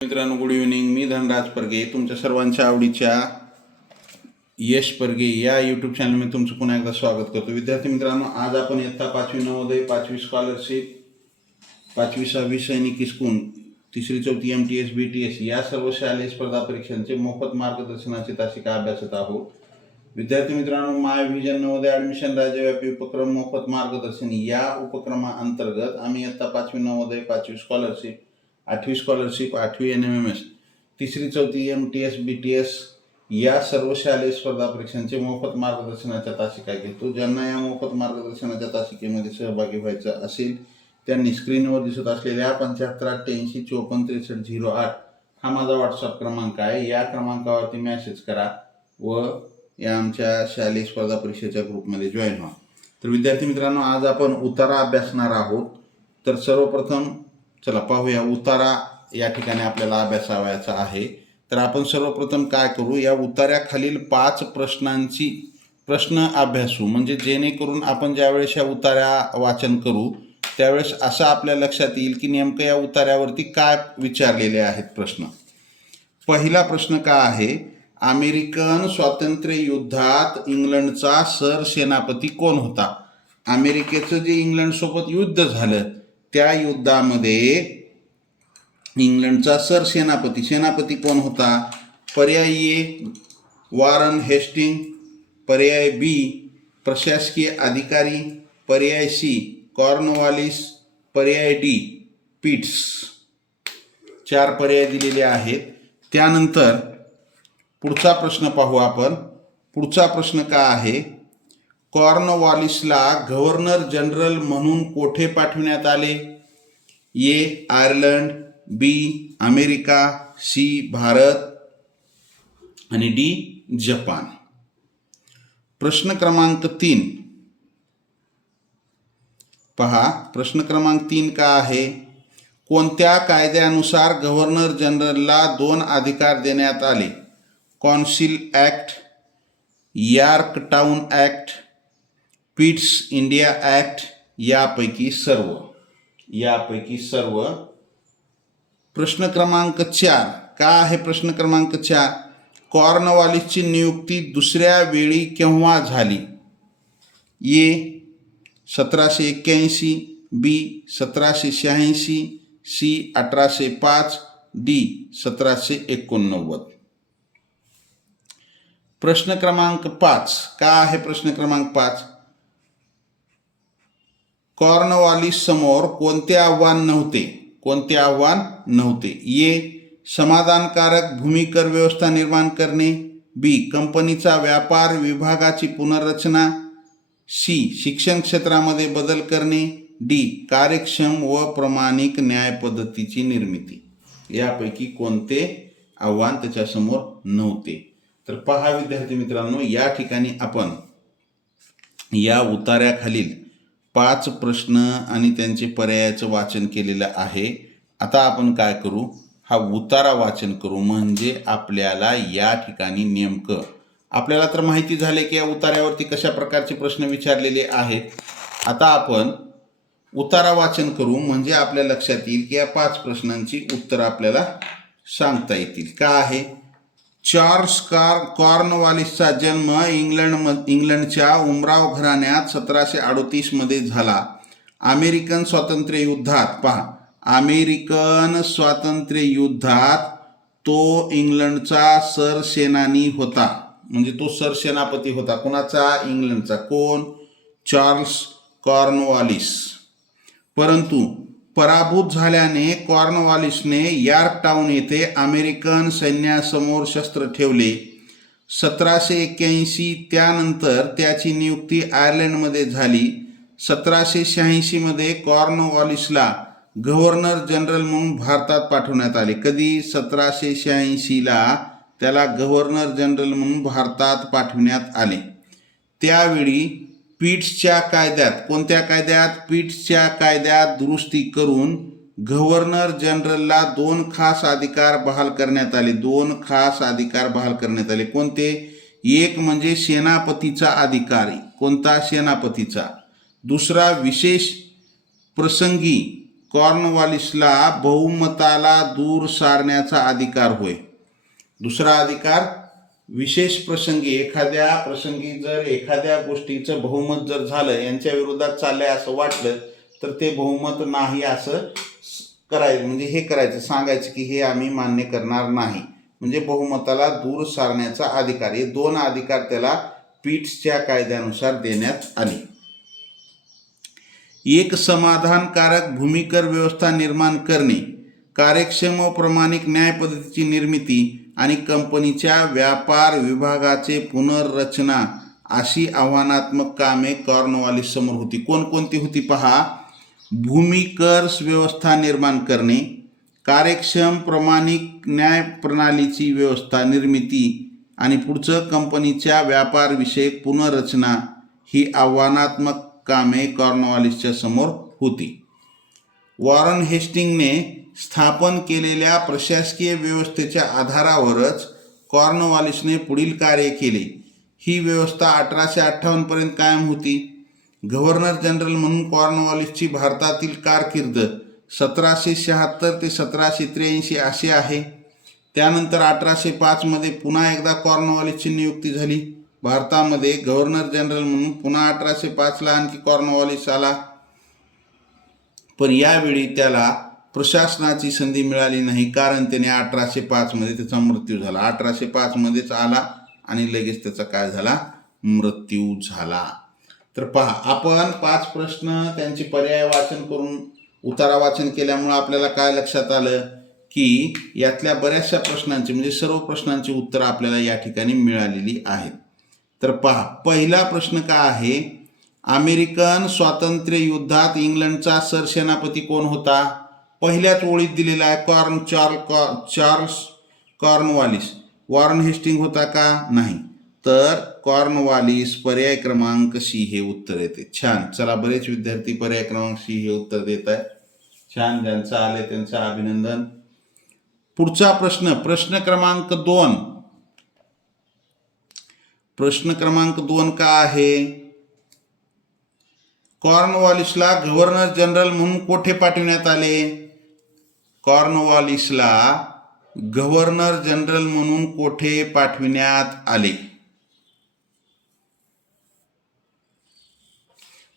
मित्रांनो, good evening. मी धनराज परगे, तुमच्या सर्वांच्या आवडीच्या यश परगे या यूट्यूब चॅनलमध्ये तुमचं पुन्हा एकदा स्वागत करतो. विद्यार्थी मित्रांनो, आज आपण इयत्ता 5वी नवोदय, 5वी स्कॉलरशिप, 5वी 6वी सैनिक स्कूल, 3री 4थी MTS BTS या सर्व शालेय स्पर्धा परीक्षांचे मोफत मार्गदर्शनाची तासिका अभ्यासत आहोत. विद्यार्थी मित्रांनो, माय व्हिजन नवोदय ॲडमिशन राज्यव्यापी उपक्रम मोफत मार्गदर्शन या उपक्रमाअंतर्गत आम्ही इयत्ता 5वी नवोदय, 5वी स्कॉलरशिप, 8वी स्कॉलरशिप, 8वी NMMS, 3री 4थी MTS BTS या सर्व शालेय स्पर्धा परीक्षांचे मोफत मार्गदर्शनाच्या तासिका घेतो. ज्यांना या मोफत मार्गदर्शनाच्या तासिकेमध्ये सहभागी व्हायचं असेल त्यांनी स्क्रीनवर दिसत असलेल्या 7588845308 हा माझा व्हॉट्सअप क्रमांक आहे. या क्रमांकावरती मेसेज करा व या आमच्या शालेय स्पर्धा परीक्षेच्या ग्रुपमध्ये जॉईन व्हा. तर विद्यार्थी मित्रांनो, आज आपण उतारा अभ्यासणार आहोत. तर सर्वप्रथम चला पाहूया उतारा या ठिकाणी आपल्याला अभ्यासावायचा आहे. तर आपण सर्वप्रथम काय करू, या उतार्याखालील 5 प्रश्नांची प्रश्न अभ्यासू. म्हणजे जेणेकरून आपण ज्यावेळेस या उतार्या वाचन करू त्यावेळेस असं आपल्या लक्षात येईल की नेमकं या उतार्यावरती काय विचारलेले आहेत प्रश्न. पहिला प्रश्न काय आहे, अमेरिकन स्वातंत्र्य युद्धात इंग्लंडचा सरसेनापती कोण होता? अमेरिकेचं जे इंग्लंडसोबत युद्ध झालं त्या युद्धामध्ये इंग्लंडचा सेनापती कोण होता? पर्याय ए वॉरन हेस्टिंग, पर्याय बी प्रशासकीय अधिकारी, पर्याय सी कॉर्नवालिस, पर्याय डी पिट्स. 4 पर्याय दिलेले आहेत. त्यानंतर पुढचा प्रश्न पाहू आपण. पुढचा प्रश्न काय आहे, कॉर्नवॉलिसला गव्हर्नर जनरल म्हणून कोठे पाठविण्यात आले? ए आयर्लंड, बी अमेरिका, सी भारत आणि डी जपान. प्रश्न क्रमांक 3 पहा. प्रश्न क्रमांक 3 का आहे, कोणत्या कायद्यानुसार गव्हर्नर जनरलला 2 अधिकार देण्यात आले? Council act, Yorktown act, Pitt's India act, यापैकी सर्व. प्रश्न क्रमांक 4 का आहे? प्रश्न क्रमांक 4, कॉर्नवॉलिसची नियुक्ती दुसऱ्या वेळी केव्हा झाली? ए 1781, बी 1786, सी 1805, डी 1789. प्रश्न क्रमांक 5 का आहे? प्रश्न क्रमांक 5, कॉर्नवॉलिस समोर कोणते आव्हान नव्हते? ए समाधानकारक भूमी कर व्यवस्था निर्माण करणे, बी कंपनीचा व्यापार विभागाची पुनर्रचना, सी शिक्षण क्षेत्रामध्ये बदल करणे, डी कार्यक्षम व प्रामाणिक न्याय पद्धतीची निर्मिती. यापैकी कोणते आव्हान त्याच्यासमोर नव्हते? तर पहा विद्यार्थी मित्रांनो, या ठिकाणी आपण या उतार्याखालील 5 प्रश्न आणि त्यांचे पर्यायाचं वाचन केलेलं आहे. आता आपण काय करू, हा उतारा वाचन करू. म्हणजे आपल्याला या ठिकाणी नेमकं आपल्याला तर माहिती झाले की या उतार्यावरती कशा प्रकारचे प्रश्न विचारलेले आहेत. आता आपण उतारा वाचन करू म्हणजे आपल्या लक्षात येईल की या 5 प्रश्नांची उत्तरं आपल्याला सांगता येतील. का आहे, चार्ल्स कॉर्नवॉलिसचा जन्म इंग्लंडच्या उमराव घराण्यात 1738 मध्ये झाला. अमेरिकन स्वातंत्र्य युद्धात पहा, अमेरिकन स्वातंत्र्य युद्धात तो इंग्लंडचा सरसेनानी होता. म्हणजे तो सरसेनापती होता. कोणाचा? इंग्लंडचा. कोण? Charles Cornwallis. परंतु पराभूत झाल्याने कॉर्नवॉलिसने यॉर्कटाउन येथे अमेरिकन सैन्यासमोर शस्त्र ठेवले. 1781 त्यानंतर त्याची नियुक्ती आयर्लंडमध्ये झाली. 1786 मध्ये कॉर्नवॉलिसला गव्हर्नर जनरल म्हणून भारतात पाठवण्यात आले. कधी? 1786ला त्याला गव्हर्नर जनरल म्हणून भारतात पाठवण्यात आले. त्यावेळी पिट्सच्या कायद्यात, कोणत्या कायद्यात? पिट्सच्या कायद्यात दुरुस्ती करून गव्हर्नर जनरलला 2 खास अधिकार बहाल करण्यात आले. 2 खास अधिकार बहाल करण्यात आले. कोणते? एक म्हणजे सेनापतीचा अधिकारी. कोणता? सेनापतीचा. दुसरा विशेष प्रसंगी कॉर्नवॉलिसला बहुमताला दूर सारण्याचा अधिकार होय. दुसरा अधिकार, विशेष प्रसंगी एखाद्या प्रसंगी जर एखाद्या गोष्टीचं बहुमत जर झालं, यांच्या विरोधात चाललंय असं वाटलं, तर ते बहुमत नाही असं करायचं, म्हणजे हे करायचं, सांगायचं की हे आम्ही मान्य करणार नाही, म्हणजे बहुमताला दूर सारण्याचा अधिकार. हे दोन अधिकार त्याला पीट्सच्या कायद्यानुसार देण्यात आले. एक समाधानकारक भूमिकर व्यवस्था निर्माण करणे, कार्यक्षम व प्रामाणिक न्याय पद्धतीची निर्मिती आणि कंपनीच्या व्यापार विभागाचे पुनर्रचना अशी आव्हानात्मक कामे कॉर्नवॉलिस समोर होती. कोणकोणती होती पहा. भूमिकर व्यवस्था निर्माण करणे, कार्यक्षम प्रामाणिक न्याय प्रणालीची व्यवस्था निर्मिती आणि पुढचं कंपनीच्या व्यापारविषयक पुनर्रचना ही आव्हानात्मक कामे कॉर्नवॉलिसच्या समोर होती. वॉरन हेस्टिंगने स्थापन केलेल्या प्रशासकीय व्यवस्थेच्या आधारावरच कॉर्नवॉलिसने पुढील कार्य केले. ही व्यवस्था 1858 पर्यंत कायम होती. गव्हर्नर जनरल म्हणून कॉर्नवॉलिसची भारतातील कारकीर्द 1776 ते 1783 अशी आहे. त्यानंतर 1805 मध्ये पुन्हा एकदा कॉर्नवॉलिसची नियुक्ती झाली भारतामध्ये गव्हर्नर जनरल म्हणून. पुन्हा 1805ला आणखी कॉर्नवॉलिस आला, पण यावेळी त्याला प्रशासनाची संधी मिळाली नाही, कारण त्याने 1805 मध्ये त्याचा मृत्यू झाला. 1805 मध्येच आला आणि लगेच त्याचा काय झाला, मृत्यू झाला. तर पहा, आपण 5 प्रश्न त्यांचे पर्याय वाचन करून उतारा वाचन केल्यामुळे आपल्याला काय लक्षात आलं की यातल्या बऱ्याचशा प्रश्नांची, म्हणजे सर्व प्रश्नांची उत्तरं आपल्याला या ठिकाणी मिळालेली आहेत. तर पहा, पहिला प्रश्न काय आहे, अमेरिकन स्वातंत्र्य युद्धात इंग्लंडचा सरसेनापती कोण होता? पहिल्याच ओळीत दिलेला आहे, चार्ल्स कॉर्नवॉलिस. वॉरन हेस्टिंग होता का? नाही. तर कॉर्नवॉलिस पर्याय क्रमांक सी हे उत्तर येते. छान. चला, बरेच विद्यार्थी पर्याय क्रमांक सी हे उत्तर देत आहेत. छान. ज्यांचं आले त्यांचं अभिनंदन. पुढचा प्रश्न, प्रश्न क्रमांक 2. प्रश्न क्रमांक 2 का आहे, कॉर्नवॉलिसला गव्हर्नर जनरल म्हणून कोठे पाठविण्यात आले? कॉर्नवॉलिसला गव्हर्नर जनरल म्हणून कोठे पाठविण्यात आले?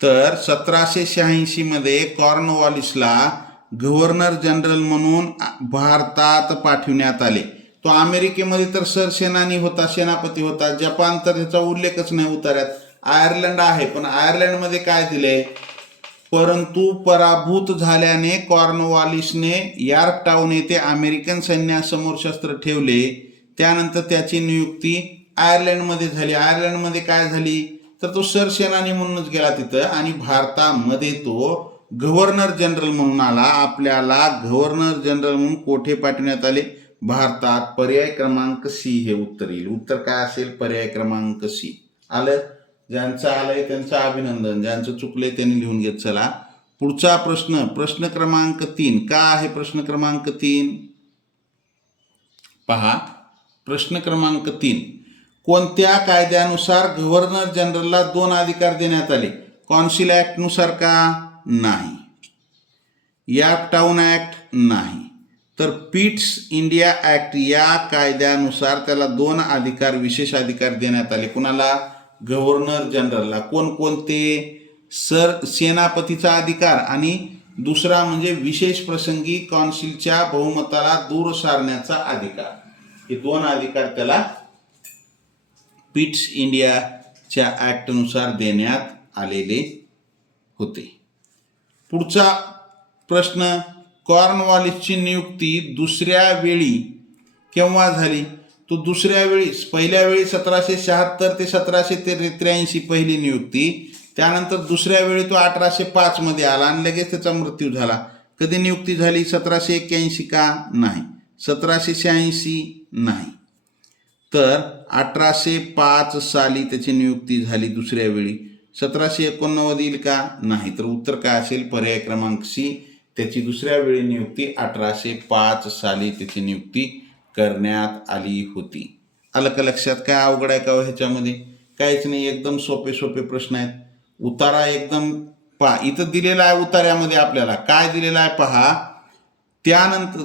तर 1786 मध्ये कॉर्नवॉलिसला गव्हर्नर जनरल म्हणून भारतात पाठविण्यात आले. तो अमेरिकेमध्ये तर सरसेनानी होता, सेनापती होता. जपान तर त्याचा उल्लेखच नाही उतार्यात. आयर्लंड आहे, पण आयर्लंडमध्ये काय दिले, परंतु पराभूत झाल्याने कॉर्नवॉलिसने यॉर्कटाउन येथे अमेरिकन सैन्यासमोर शस्त्र ठेवले. त्यानंतर त्याची नियुक्ती आयर्लंडमध्ये झाली. आयर्लंडमध्ये काय झाली, तर तो सरसेनानी म्हणूनच गेला तिथं, आणि भारतामध्ये तो गव्हर्नर जनरल म्हणून आला. आपल्याला गव्हर्नर जनरल म्हणून कोठे पाठवण्यात आले? भारतात. पर्याय क्रमांक सी हे उत्तर येईल. उत्तर काय असेल? पर्याय क्रमांक सी. आलं? ज्यांचं आलंय त्यांचं अभिनंदन, ज्यांचं चुकलंय त्यांनी लिहून घेत. चला, पुढचा प्रश्न, प्रश्न क्रमांक 3 का आहे? प्रश्न क्रमांक 3 पहा. प्रश्न क्रमांक 3, कोणत्या कायद्यानुसार गव्हर्नर जनरलला 2 अधिकार देण्यात आले? कौन्सिल ऍक्ट नुसार का? नाही. Yorktown act? नाही. तर पिट्स इंडिया ऍक्ट या कायद्यानुसार त्याला 2 अधिकार, विशेष अधिकार देण्यात आले. कुणाला? गव्हर्नर जनरलला. कोणकोणते? सेनापतीचा अधिकार आणि दुसरा म्हणजे विशेष प्रसंगी कौन्सिलच्या बहुमताला दूर सारण्याचा अधिकार. हे 2 अधिकार त्याला पिट्स इंडियाच्या ऍक्टनुसार देण्यात आलेले होते. पुढचा प्रश्न, कॉर्नवॉलिसची नियुक्ती दुसऱ्या वेळी केव्हा झाली? तो दुसऱ्या वेळी, पहिल्या वेळी 1776 ते 1783 पहिली नियुक्ती. त्यानंतर दुसऱ्या वेळी तो 1805 मध्ये आला आणि लगेच त्याचा मृत्यू झाला. कधी नियुक्ती झाली? 1781 का? नाही. 1786 नाही. तर 1805 साली त्याची नियुक्ती झाली दुसऱ्या वेळी. 1789 येईल का? नाही. तर उत्तर काय असेल? पर्याय क्रमांक सी. त्याची दुसऱ्या वेळी नियुक्ती 1805 साली त्याची नियुक्ती करण्यात आली होती. आलं का लक्षात? काय अवघड आहे का ह्याच्यामध्ये? काहीच नाही, एकदम सोपे सोपे प्रश्न आहेत. उतारा एकदम पहा इथं दिलेलं आहे उतार्यामध्ये आपल्याला काय दिलेलं आहे पहा. त्यानंतर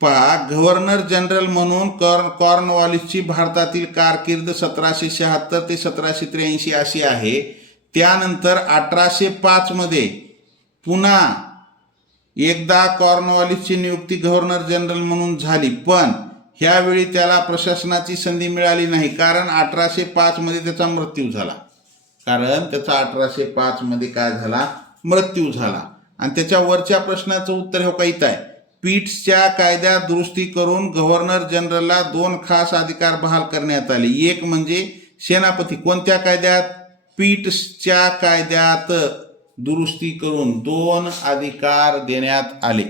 पहा गव्हर्नर जनरल म्हणून कॉर्नवॉलिसची भारतातील कारकीर्द 1776 ते 1783 अशी आहे. त्यानंतर 1805 मध्ये पुन्हा एकदा कॉर्नवॉलिसची नियुक्ती गव्हर्नर जनरल म्हणून झाली, पण ह्यावेळी त्याला प्रशासनाची संधी मिळाली नाही, कारण 1805 मध्ये त्याचा मृत्यू झाला. 1805 मध्ये काय झाला, मृत्यू झाला. आणि त्याच्या वरच्या प्रश्नाचं उत्तर हे काही आहे. पीट्सच्या कायद्यात दुरुस्ती करून गव्हर्नर जनरलला 2 खास अधिकार बहाल करण्यात आले. एक म्हणजे सेनापती. कोणत्या कायद्यात? पीट्सच्या कायद्यात दुरुस्ती करून 2 अधिकार देण्यात आले.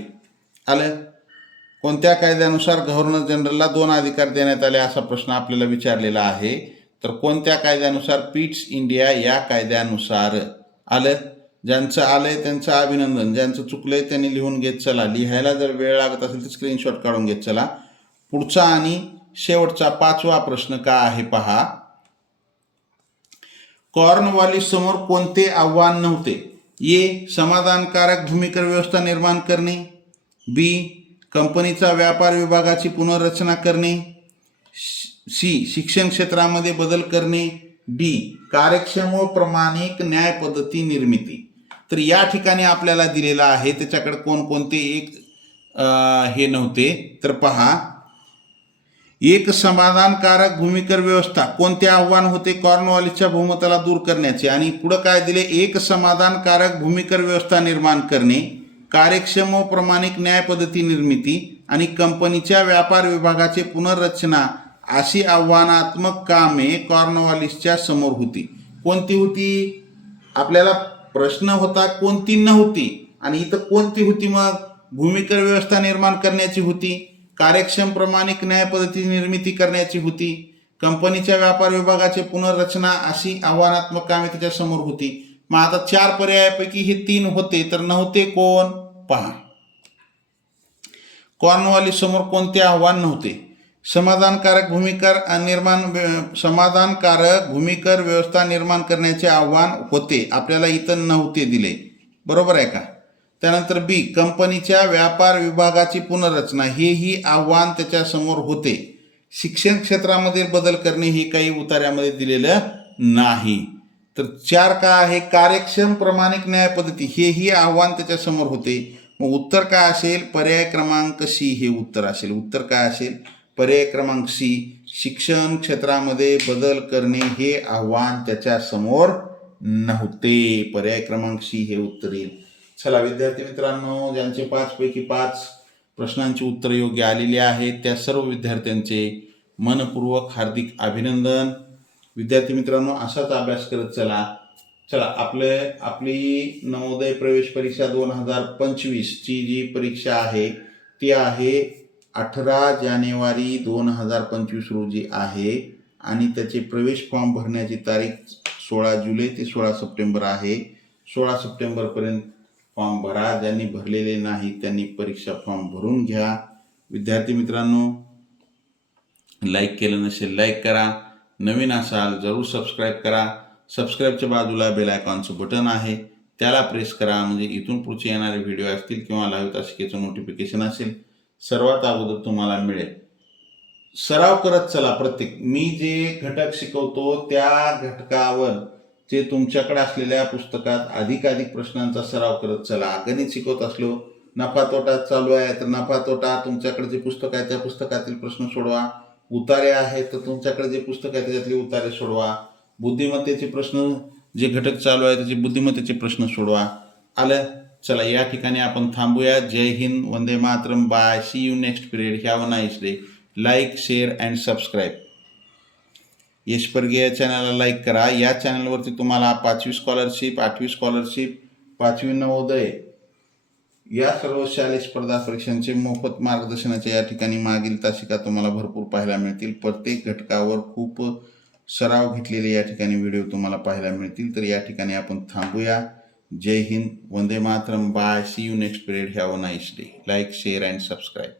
कोणत्या कायद्यानुसार गव्हर्नर जनरलला 2 अधिकार देण्यात आले असा प्रश्न आपल्याला विचारलेला आहे. तर कोणत्या कायद्यानुसार? पीट्स इंडिया या कायद्यानुसार. ज्यांचं आलंय त्यांचं अभिनंदन, ज्यांचं चुकलंय त्यांनी लिहून घेत चला. लिहायला जर वेळ लागत असेल तर स्क्रीनशॉट काढून घेत चला. पुढचा आणि शेवटचा 5वा प्रश्न काय आहे पहा. कॉर्नवॉलिस समोर कोणते आव्हान नव्हते? ए. समाधानकारक भूमिकर व्यवस्था निर्माण करणे. बी. कंपनीचा व्यापार विभागाची पुनर्रचना करणे. सी. शिक्षण क्षेत्रामध्ये बदल करणे. डी. कार्यक्षम व प्रामाणिक न्याय पद्धती निर्मिती. तर या ठिकाणी आपल्याला दिलेला आहे त्याच्याकडे कोणकोणते एक हे नव्हते. तर पहा, एक समाधानकारक भूमिकर व्यवस्था. कोणते आव्हान होते? कॉर्नवॉलिसच्या बहुमताला दूर करण्याचे. आणि पुढे काय दिले? एक समाधानकारक भूमिकर व्यवस्था निर्माण करणे, कार्यक्षम व प्रामाणिक न्याय पद्धती निर्मिती आणि कंपनीच्या व्यापार विभागाचे पुनर्रचना अशी आव्हानात्मक कामे कॉर्नवॉलिसच्या समोर होती. कोणती होती? आपल्याला प्रश्न होता कोणती नव्हती, आणि इथं कोणती होती? मग भूमिकर व्यवस्था निर्माण करण्याची होती, कार्यक्षम प्रामाणिक न्याय पद्धती निर्मिती करण्याची होती, कंपनीच्या व्यापार विभागाचे पुनर्रचना अशी आव्हानात्मक कामे त्याच्या समोर होती. मग आता 4 पर्यायापैकी हे 3 होते, तर नव्हते कोण? पहा, कॉर्नवॉलिस समोर कोणते आव्हान नव्हते? समाधानकारक भूमिकर व्यवस्था निर्माण करण्याचे आव्हान होते, आपल्याला इथं नव्हते दिले. बरोबर आहे का? त्यानंतर बी. कंपनीच्या व्यापार विभागाची पुनर्रचना, हेही आव्हान त्याच्या समोर होते. शिक्षण क्षेत्रामध्ये बदल करणे हे काही उतार्यामध्ये दिलेलं नाही. तर 4 काय आहे? कार्यक्षम प्रामाणिक न्याय पद्धती, हेही आव्हान त्याच्या समोर होते. मग उत्तर काय असेल? पर्याय क्रमांक सी हे उत्तर असेल. उत्तर काय असेल? पर्याय क्रमांक सी. शिक्षण क्षेत्रामध्ये बदल करणे हे आव्हान त्याच्या समोर नव्हते. पर्याय क्रमांक सी हे उत्तर येईल. चला विद्यार्थी मित्रांनो, ज्यांचे 5 पैकी 5 प्रश्नांची उत्तर योग्य आलेली आहेत त्या सर्व विद्यार्थ्यांचे मनपूर्वक हार्दिक अभिनंदन. विद्यार्थी मित्रांनो, असाच अभ्यास करत चला. आपली नवोदय प्रवेश परीक्षा 2025 ची जी परीक्षा आहे ती आहे 18 जानेवारी 2025 रोजी आहे, आणि त्याचे प्रवेश फॉर्म भरण्याची तारीख 16 जुलै ते 16 सप्टेंबर आहे. 16 सप्टेंबरपर्यंत फॉर्म भरा. ज्यांनी भरलेले नाही त्यांनी परीक्षा फॉर्म भरून घ्या. विद्यार्थी मित्रांनो, लाईक केलं नसेल लाईक करा, नवीन असाल जरूर सबस्क्राईब करा. सबस्क्राईबच्या बाजूला बेल आयकॉनचं बटन आहे, त्याला प्रेस करा, म्हणजे इथून पुढचे येणारे व्हिडिओ असतील किंवा लाईव्ह तासिकेचं नोटिफिकेशन असेल सर्वात अगोदर तुम्हाला मिळेल. सराव करत चला. मी जे घटक शिकवतो त्या घटकावर जे तुमच्याकडे असलेल्या पुस्तकात अधिकाधिक प्रश्नांचा सराव करत चला. गणित शिकवत असलो, नफा तोटा चालू आहे तर नफा तोटा तुमच्याकडे जे पुस्तक आहे त्या पुस्तकातील प्रश्न सोडवा. उतारे आहेत तर तुमच्याकडे जे पुस्तक आहे त्याच्यातले उतारे सोडवा. बुद्धिमत्तेचे प्रश्न जे घटक चालू आहे त्याचे बुद्धिमत्तेचे प्रश्न सोडवा. चला या ठिकाणी आपण थांबूया. जय हिंद, वंदे मातरम, bye, see you next period. Have a nice day. Like, share and subscribe. Yash Parge या चॅनलला लाईक करा. या चॅनलवरती तुम्हाला 5वी स्कॉलरशिप, 8वी स्कॉलरशिप, 5वी नवोदय या सर्व शालेय स्पर्धा परीक्षांचे मोफत मार्गदर्शनाचे या ठिकाणी मागील तासिका तुम्हाला भरपूर पाहायला मिळतील. प्रत्येक घटकावर खूप सराव घेतलेले या ठिकाणी व्हिडिओ तुम्हाला पाहायला मिळतील. तर या ठिकाणी आपण थांबूया. जय हिंद, वंदे मातरम, bye, see you next period. Have a nice day. Like, share and subscribe.